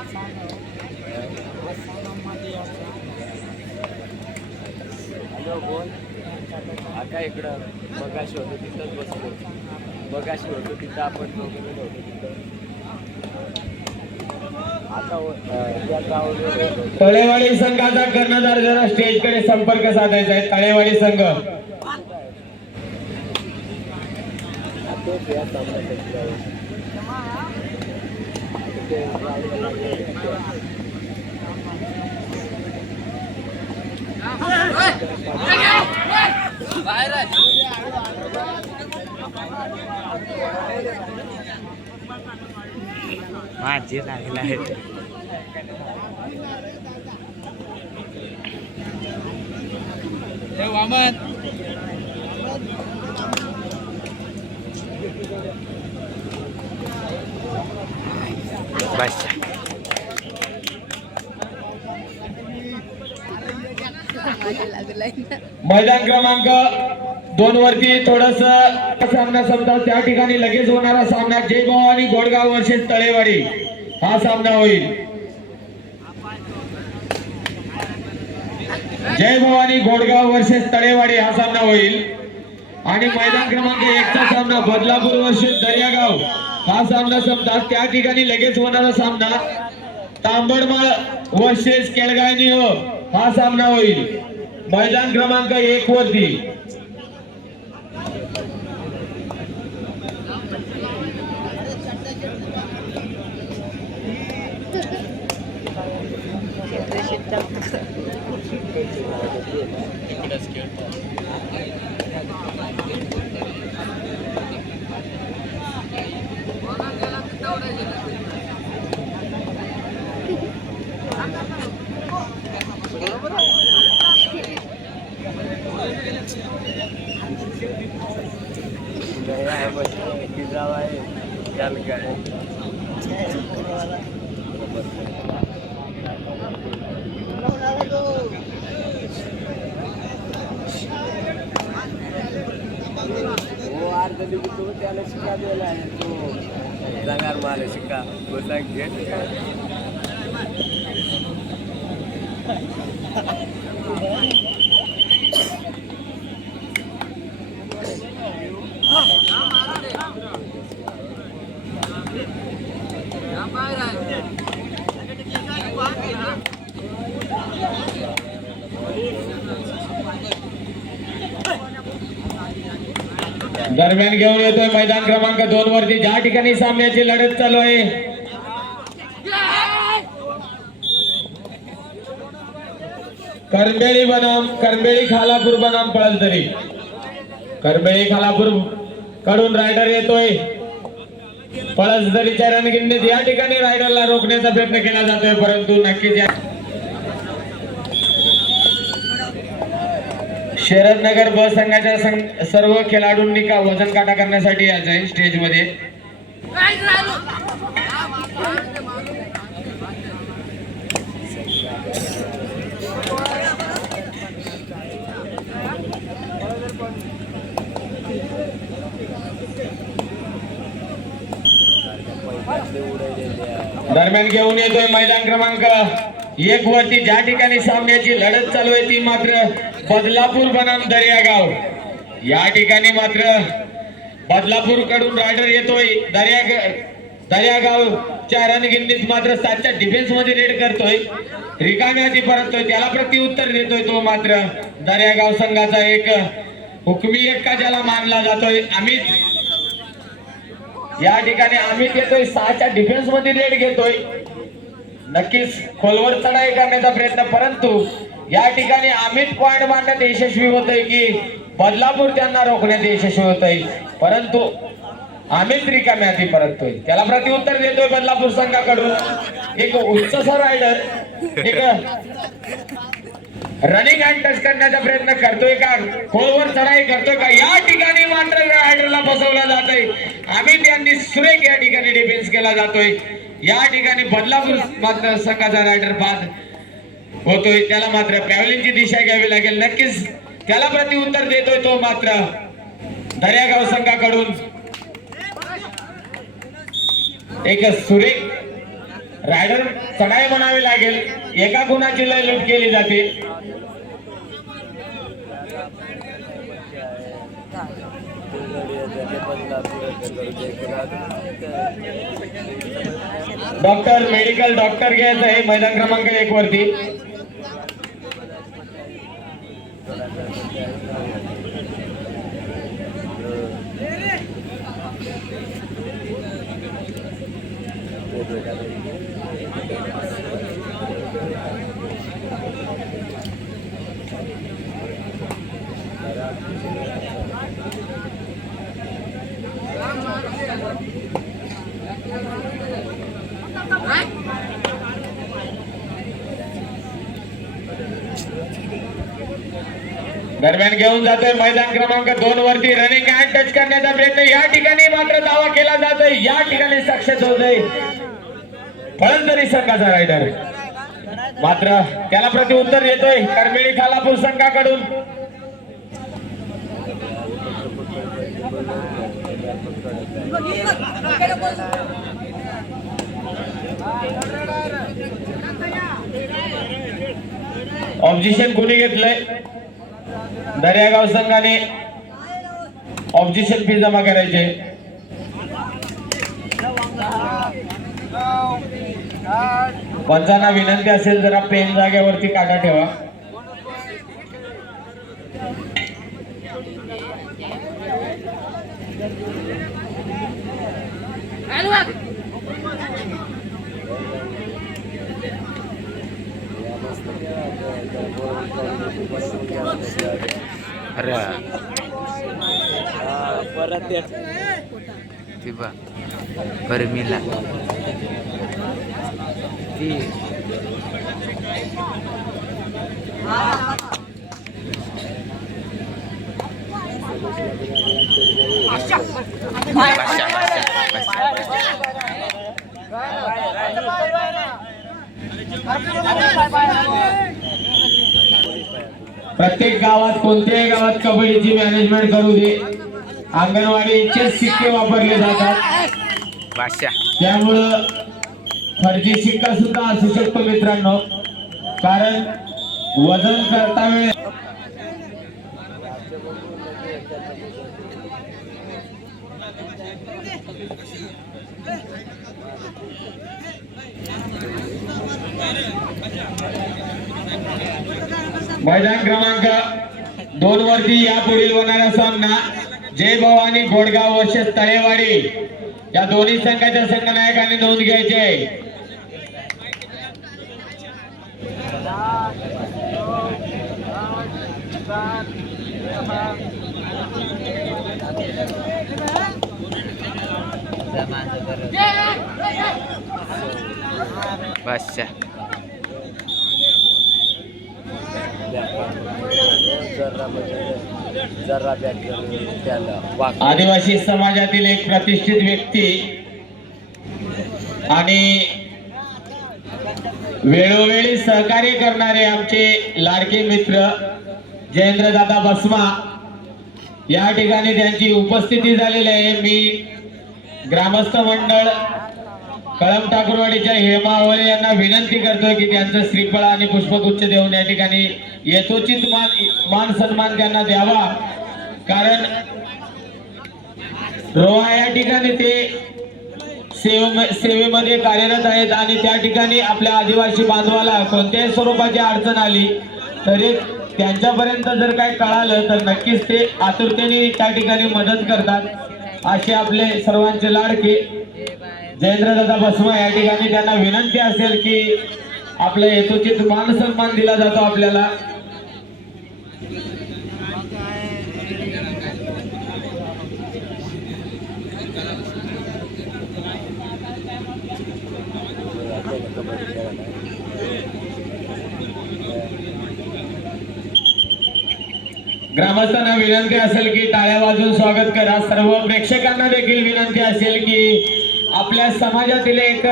Hello बोल आका इकडं मगाशी होतो तिथंच बसलो मगाशी होतो तिथं आपण दोघं होतो तिथं तळेवाडी संघाचा कर्णधार जरा स्टेजकडे संपर्क साधायचा आहे. तळेवाडी संघ माझी लागला आहे वामन बस मैदान क्रमांक 2 वरती थोडस सामना संपता त्या ठिकाणी लगेच होणारा सामना जय भवानी गोडगाव वर्सेस तळेवाडी हा सामना होईल. जय भवानी गोडगाव वर्सेस तळेवाडी हा सामना होईल आणि मैदान क्रमांक 1 चा सामना बदलापूर वर्सेस दर्यागाव हा सामना संपता त्या ठिकाणी लगेच होणारा सामना तांबडमाळ वर्सेस केळगाव हा सामना होईल. मैदान क्रमांक 1 वरती त्याला शिक्का दिला आहे तो जंगार माल शिक्का बोला घेत दरम्यान घेऊन येतोय मैदान क्रमांक 2 वरती ज्या ठिकाणी सामन्याची लढत चालू आहे. करंबेळी बनाम करंबेळी खालापूर बनाम पळसदरी. करंबेळी खालापूर कडून रायडर येतोय. पळसदरीच्या रणगिंडीत या ठिकाणी रायडरला रोखण्याचा प्रयत्न केला जातोय परंतु नक्कीच शरदनगर ब संघाच्या सर्व खेळाडूंनी का वजन काटा करण्यासाठी यायचं आहे स्टेज मध्ये. दरम्यान घेऊन येतोय मैदान क्रमांक 1 वरती ज्या ठिकाणी सामन्याची लढत चालू आहे ती मात्र बदलापूर बनाम दर्यागाव. या ठिकाणी मात्र बदलापूर कडून रायडर येतोय. दर्यागावच्या रणगिंडीत मात्र 7च्या डिफेन्स मध्ये रेड करतोय. रिकाम्या हाती परततोय त्याला प्रत्युत्तर देतोय तो मात्र दर्यागाव संघाचा एक हुकमी एक्का ज्याला मानला जातोय अमित. या ठिकाणी अमित येतोय 6च्या डिफेन्स मध्ये रेड घेतोय. नक्कीच खोलवर चढाई करण्याचा प्रयत्न परंतु या ठिकाणी अमित पॉइंट मारण्यात यशस्वी होतोय की बदलापूर त्यांना रोखण्यात यशस्वी होतोय परंतु अमित रिकाम्या हाती परततोय त्याला प्रत्युत्तर देतोय बदलापूर संघाकडून. एक उच्चसा रायडर एक रनिंग हँड टच करण्याचा प्रयत्न करतोय का खोलवर चढाई करतोय का. या ठिकाणी मात्र रायडरला फसवला जातोय. अमित यांनी सुरेख या ठिकाणी डिफेन्स केला जातोय. या ठिकाणी बदलापूर मात्र संघाचा रायडर बाद होतोय त्याला मात्र पॅव्हलिनची दिशा घ्यावी लागेल. नक्कीच त्याला प्रत्युत्तर देतोय तो मात्र दर्यागाव संघाकडून एक सुरेख रायडर चढाई म्हणावी लागेल. एका गुणाची लय लूट केली जाते. डॉक्टर मेडिकल डॉक्टर घ्यायचं आहे मैदान क्रमांक 1 वरती. दरम्यान घेऊन जातोय मैदान क्रमांक 2 वरती. रनिंग अँड टच करण्याचा प्रयत्न या ठिकाणी मात्र दावा केला जातोय. या ठिकाणी सक्सेस होतोय फलंदाजी संघाचा रायडर. मात्र त्याला प्रत्युत्तर येतोय करमिळी खालापूर संघाकडून. ऑब्जेक्शन कोणी घेतलंय? दर्यागाव संघाने ऑब्जेक्शन फी जमा करायचे. पंचांना विनंती असेल जरा पेन जागेवरती काटा ठेवा. अरे परत परमिला ती प्रत्येक गावात कोणत्याही गावात कबड्डीची मॅनेजमेंट करू दे. अंगणवाडीचे सिक्के वापरले जातात. त्यामुळं फर्जी सिक्का सुद्धा असू शकतो मित्रांनो. कारण वजन करता वेळ मैदान क्रमांक 2 वरती या पुढील होणारा सामना जय भवानी घोडगाव वर्षे तळेवाडी या दोन्ही संघाच्या संघनायकांनी नोंद घ्यायची आहे. आदिवासी समाजातील एक प्रतिष्ठित व्यक्ती आणि वेळोवेळी सहकार्य करणारे आमचे लाडके मित्र जयेंद्रदादा बसमा या ठिकाणी त्यांची उपस्थिती झालेली आहे. मी ग्रामस्थ मंडळ कळम ठाकूरवाडीच्या हेमा आवळे यांना विनंती करतोय की त्यांचं श्रीफळ आणि पुष्पगुच्छ देऊन या ठिकाणी यथोचित मान सन्मान त्यांना द्यावा. कारण रोहा या ठिकाणी ते सेवेमध्ये कार्यरत आहेत आणि त्या ठिकाणी आपल्या आदिवासी बांधवाला कोणत्याही स्वरूपाची अडचण आली तरी त्यांच्यापर्यंत जर काही कळालं तर नक्कीच ते आतुरतेने त्या ठिकाणी मदत करतात. असे आपले सर्वांचे लाडके जयेंद्रदादा बसमा या ठिकाणी त्यांना विनंती असेल की आपलं यथोचित मान सन्मान दिला जातो आपल्याला. ग्रामस्थांना विनंती असेल की टाळ्या वाजवून स्वागत करा. सर्व प्रेक्षकांना देखील विनंती असेल की आपल्या समाजातील एक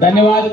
धन्यवाद.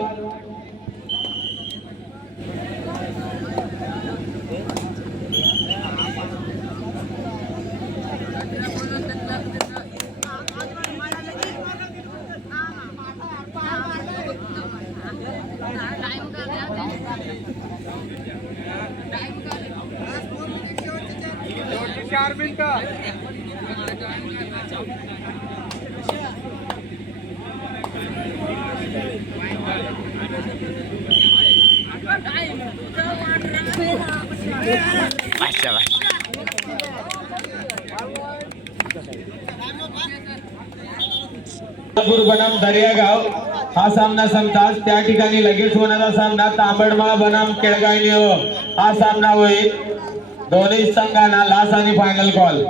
बनाम दर्यागाव हा सामना संपताच त्या ठिकाणी लगेच होणारा सामना तांबडमाळ बनाम केळगाव हा सामना होईल. दोन्ही संघांना लास्ट आणि फायनल कॉल.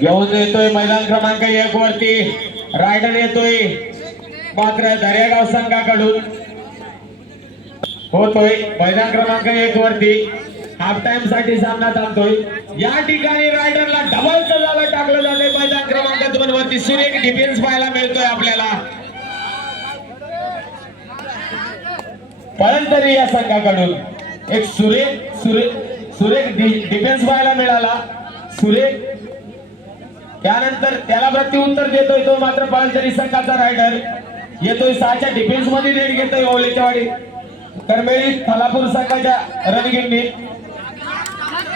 घेऊन येतोय मैदान क्रमांक 1 वरती रायडर येतोय, मात्र दर्यागाव संघाकडून होतोय मैदान क्रमांक 1 वरती. हाफ टाइम साठी सामना थांबतोय. या ठिकाणी रायडरला डबलचं झालं टाकलं जाते मैदान क्रमांक 2 वरती. सुरेख डिफेन्स पाहायला मिळतोय आपल्याला. परंतु या संघाकडून एक सुरेख डिफेन्स पाहायला मिळाला. सुरेख त्यानंतर त्याला प्रत्युत्तर देतोय तो मात्र पळंतरी संघाचा रायडर येतोय. 6च्या डिफेन्स मध्ये रेड घेतोय ओलेच्यावाडी करमेळी खालापूर संघाच्या रणगिंनी.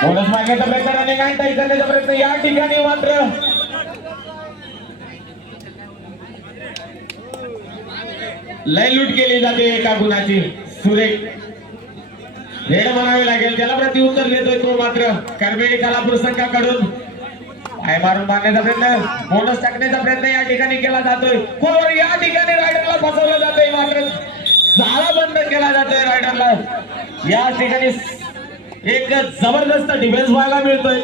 बोनस मागण्याचा प्रयत्न, रनिंग आणि टाई करण्याचा प्रयत्न. या ठिकाणी मात्र लय लूट केली जाते एका गुणाची. सुरेख रेड म्हणावी लागेल. त्याला प्रत्युत्तर देतोय तो मात्र करमेळी खालापूर संघाकडून. पाय मारून मारण्याचा प्रयत्न, बोनस टाकण्याचा प्रयत्न या ठिकाणी केला जातोय. खोलवर या ठिकाणी रायडरला फसवलं जातोय, मात्र जाळा बंद केला जातोय रायडरला. या ठिकाणी एक जबरदस्त डिफेन्स व्हायला मिळतोय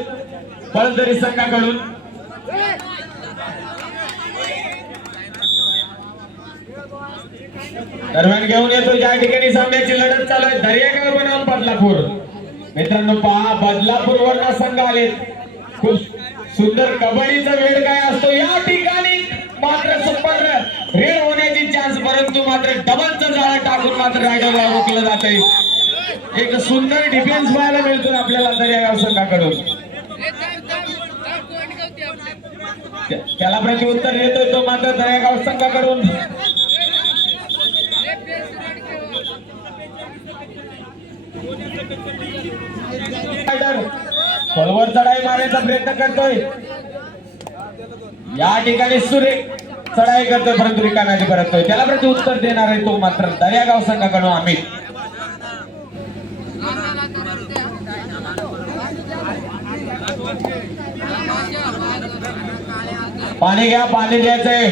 पळंतरी संघाकडून. दरम्यान घेऊन येतो ज्या ठिकाणी सामन्याची लढत चालू आहे दर्यागाव बनाम बदलापूर. मित्रांनो पहा, बदलापूर वरना संघ आलेत. खूप सुंदर कबड्डीचा वेळ काय असतो. या ठिकाणी मात्र सुपर रेड होण्याची चान्स, परंतु मात्र डबलचं जाळं टाकून मात्र रायडरला रोखलं जातंय. एक सुंदर डिफेन्स पाहायला मिळतो आपल्याला दर्यागाव संघाकडून. त्याला प्रत्युत्तर देतोय तो मात्र दर्यागाव संघाकडून. खोलवर चढाई मारण्याचा प्रयत्न करतोय. या ठिकाणी सुरेख चढाई करतोय परंतु रिकाम्याची परततोय. त्याला प्रत्युत्तर देणार आहे तो मात्र दर्यागाव संघाकडून अमित. पाणी घ्या, पाणी द्यायचंय.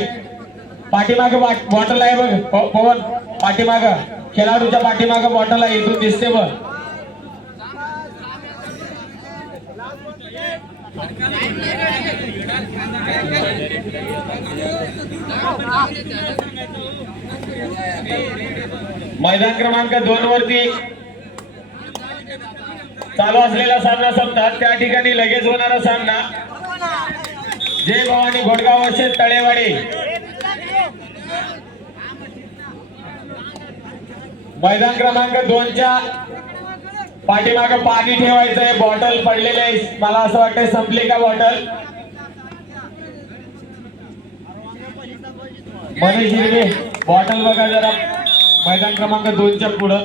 पाठीमागे बॉटल आहे बघ पवन, पाठीमाग खेळाडूच्या पाठीमाग बॉटल आहे, इथून दिसते बघ. मैदान क्रमांक 2 वरती चालू असलेला सामना संपतात. त्या ठिकाणी लगेच होणारा सामना जय भवानी घोडगाव असे तळेवाडी. मैदान क्रमांक 2च्या पाठीमाग पाणी ठेवायचंय. बॉटल पडलेले आहे, मला असं वाटतंय संपली का बॉटल. मनीष हिरवे बॉटल बघा जरा मैदान क्रमांक 2च्या पुढं.